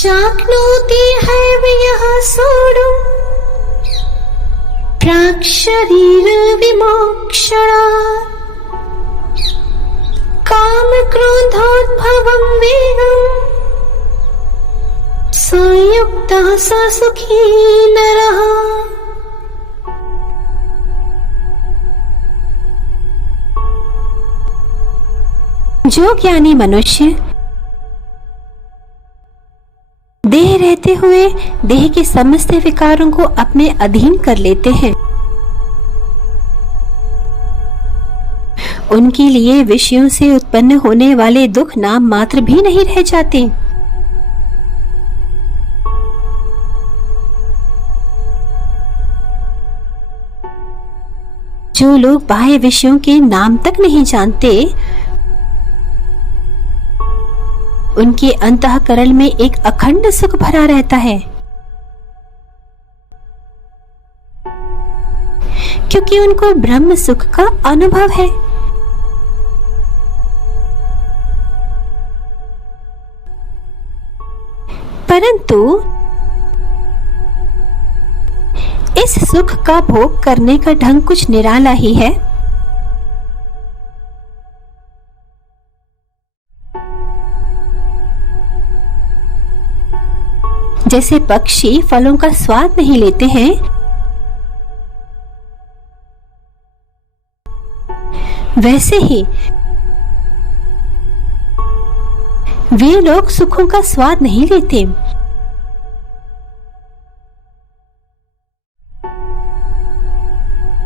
शाक्नोति हैवयः सोढुं प्राक् शरीर विमोक्षणात् काम क्रोधोद्भवं वेगं संयुक्तः स सुखी नरः। जो ज्ञानी मनुष्य देह रहते हुए देह के समस्त विकारों को अपने अधीन कर लेते हैं, उनके लिए विषयों से उत्पन्न होने वाले दुख नाम मात्र भी नहीं रह जाते। जो लोग बाह्य विषयों के नाम तक नहीं जानते, उनके अंतःकरण में एक अखंड सुख भरा रहता है, क्योंकि उनको ब्रह्म सुख का अनुभव है। परंतु इस सुख का भोग करने का ढंग कुछ निराला ही है। जैसे पक्षी फलों का स्वाद नहीं लेते हैं, वैसे ही वे लोग सुखों का स्वाद नहीं लेते।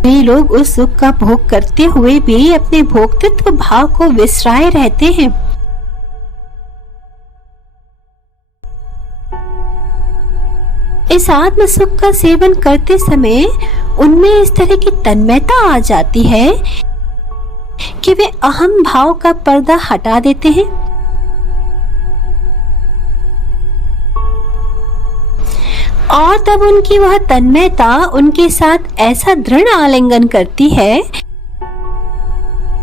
वे लोग उस सुख का भोग करते हुए भी अपने भोक्तृत्व भाव को विसराए रहते हैं। इस आत्म सुख का सेवन करते समय उनमें इस तरह की तन्मयता आ जाती है कि वे अहम भाव का पर्दा हटा देते हैं और तब उनकी वह तन्मयता उनके साथ ऐसा दृढ़ आलिंगन करती है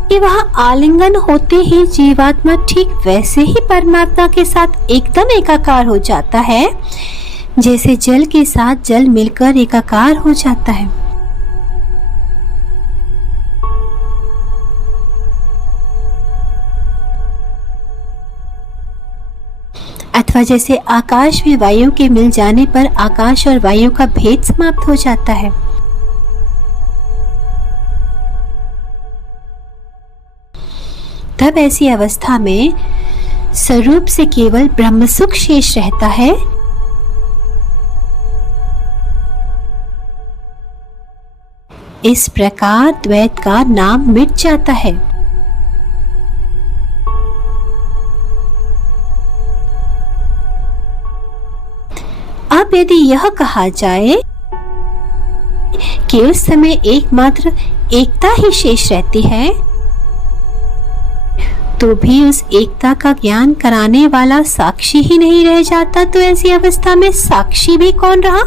कि वह आलिंगन होते ही जीवात्मा ठीक वैसे ही परमात्मा के साथ एकदम एकाकार हो जाता है जैसे जल के साथ जल मिलकर एकाकार हो जाता है। अथवा जैसे आकाश में वायु के मिल जाने पर आकाश और वायु का भेद समाप्त हो जाता है। तब ऐसी अवस्था में स्वरूप से केवल ब्रह्म सुख शेष रहता है। इस प्रकार द्वैत का नाम मिट जाता है। अब यदि यह कहा जाए कि उस समय एकमात्र एकता ही शेष रहती है, तो भी उस एकता का ज्ञान कराने वाला साक्षी ही नहीं रह जाता, तो ऐसी अवस्था में साक्षी भी कौन रहा?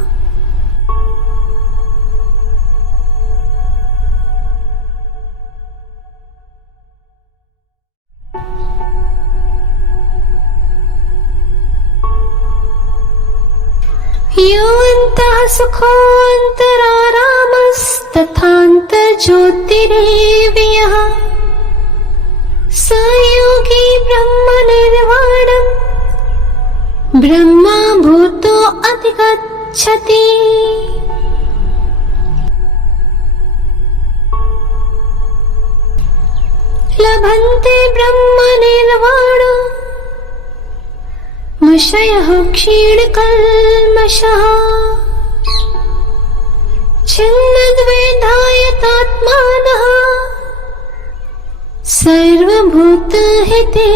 योऽन्तः सुखोऽन्तरारामस्तथान्तर्ज्योतिरेव यः स योगी ब्रह्मनिर्वाणं ब्रह्मभूतो अधिगच्छति। लभन्ते ब्रह्मनिर्वाणं मशयः क्षीणकल्मषः छिन्नद्वैधायतात्मानः सर्वभूतहिते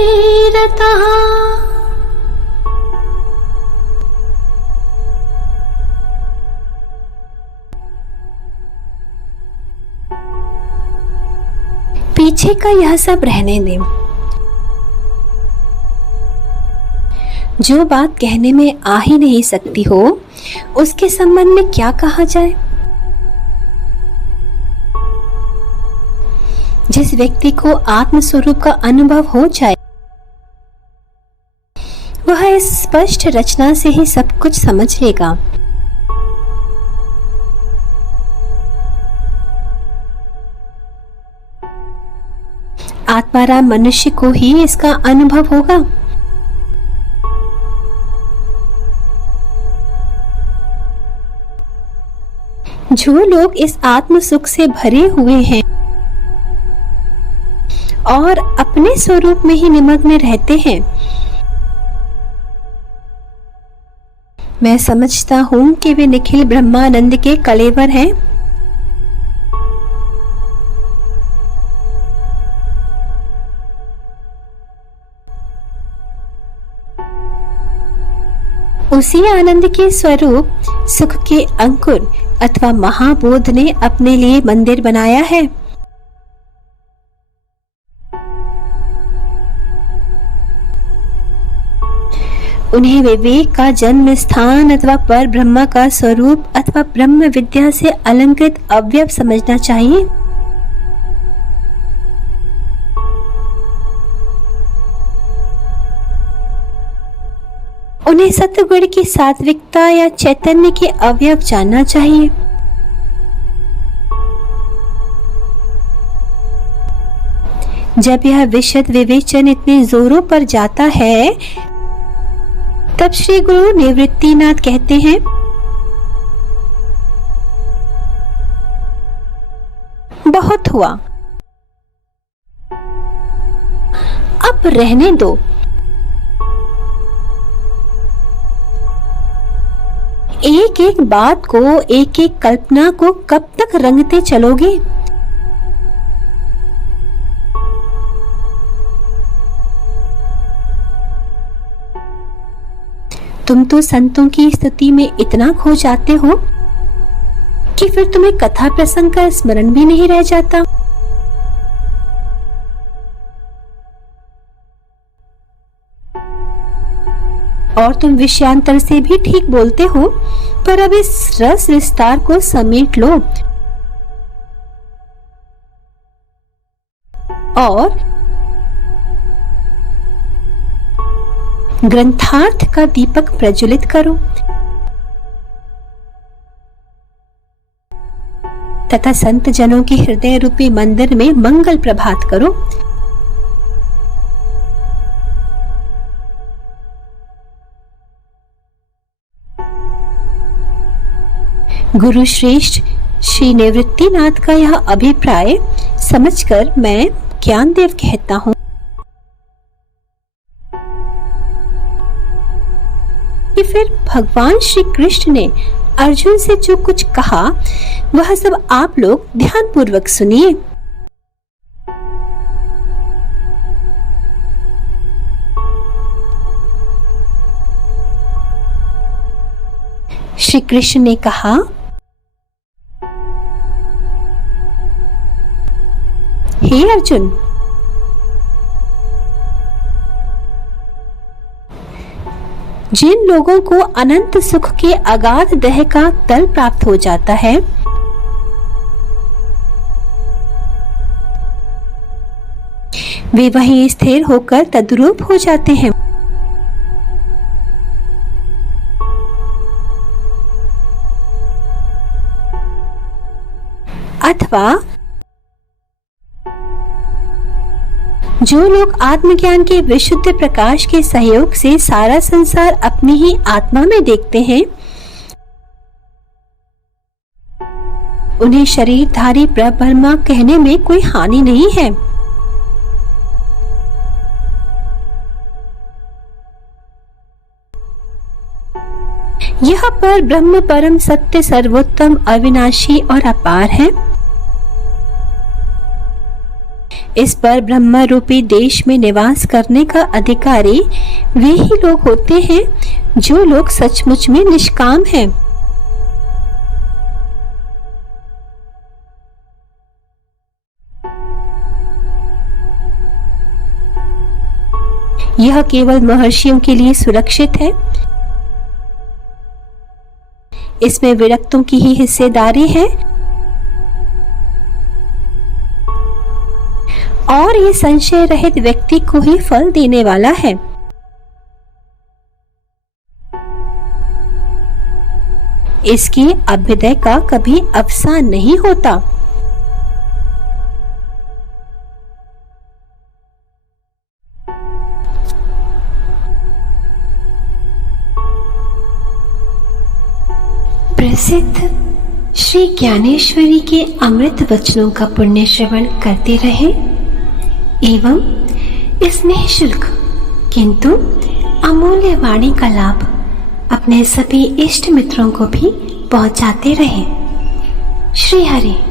रतः। पीछे का यह सब रहने दें। जो बात कहने में आ ही नहीं सकती हो, उसके संबंध में क्या कहा जाए? जिस व्यक्ति को आत्म स्वरूप का अनुभव हो जाए, वह इस स्पष्ट रचना से ही सब कुछ समझ लेगा। आत्माराम मनुष्य को ही इसका अनुभव होगा। जो लोग इस आत्म सुख से भरे हुए हैं और अपने स्वरूप में ही निमग्न रहते हैं, मैं समझता हूं कि वे निखिल ब्रह्मानंद के कलेवर हैं। उसी आनंद के स्वरूप सुख के अंकुर अथवा महाबोध ने अपने लिए मंदिर बनाया है। उन्हें विवेक का जन्म स्थान अथवा पर ब्रह्मा का स्वरूप अथवा ब्रह्म विद्या से अलंकृत अवयव समझना चाहिए। उन्हें सत्वगुण की सात्विकता या चैतन्य के अवयव जानना चाहिए। जब यह विशद विवेचन इतने जोरों पर जाता है, तब श्री गुरु निवृत्तिनाथ कहते हैं, बहुत हुआ, अब रहने दो। एक एक बात को, एक एक कल्पना को कब तक रंगते चलोगे? तुम तो संतों की स्तुति में इतना खो जाते हो कि फिर तुम्हें कथा प्रसंग का स्मरण भी नहीं रह जाता। और तुम विषयांतर से भी ठीक बोलते हो, पर अब इस रस विस्तार को समेट लो और ग्रंथार्थ का दीपक प्रज्वलित करो तथा संत जनों के हृदय रूपी मंदिर में मंगल प्रभात करो। गुरु श्रेष्ठ श्री निवृत्तिनाथ का यह अभिप्राय समझकर मैं ज्ञानदेव कहता हूँ कि फिर भगवान श्री कृष्ण ने अर्जुन से जो कुछ कहा वह सब आप लोग ध्यानपूर्वक सुनिए। श्री कृष्ण ने कहा, हे अर्जुन, जिन लोगों को अनंत सुख के अगाध दह का तल प्राप्त हो जाता है, वे वहीं स्थिर होकर तद्रूप हो जाते हैं। अथवा जो लोग आत्मज्ञान के विशुद्ध प्रकाश के सहयोग से सारा संसार अपनी ही आत्मा में देखते हैं, उन्हें शरीरधारी ब्रह्मा कहने में कोई हानि नहीं है। यह पर ब्रह्म परम सत्य सर्वोत्तम अविनाशी और अपार है। इस पर ब्रह्म रूपी देश में निवास करने का अधिकारी वे ही लोग होते हैं जो लोग सचमुच में निष्काम हैं। यह केवल महर्षियों के लिए सुरक्षित है। इसमें विरक्तों की ही हिस्सेदारी है और ये संशय रहित व्यक्ति को ही फल देने वाला है। इसके अभ्युदय का कभी अवसान नहीं होता। प्रसिद्ध श्री ज्ञानेश्वरी के अमृत वचनों का पुण्य श्रवण करते रहें एवं इस निःशुल्क किंतु अमूल्य वाणी का लाभ अपने सभी इष्ट मित्रों को भी पहुंचाते रहें। श्री हरि।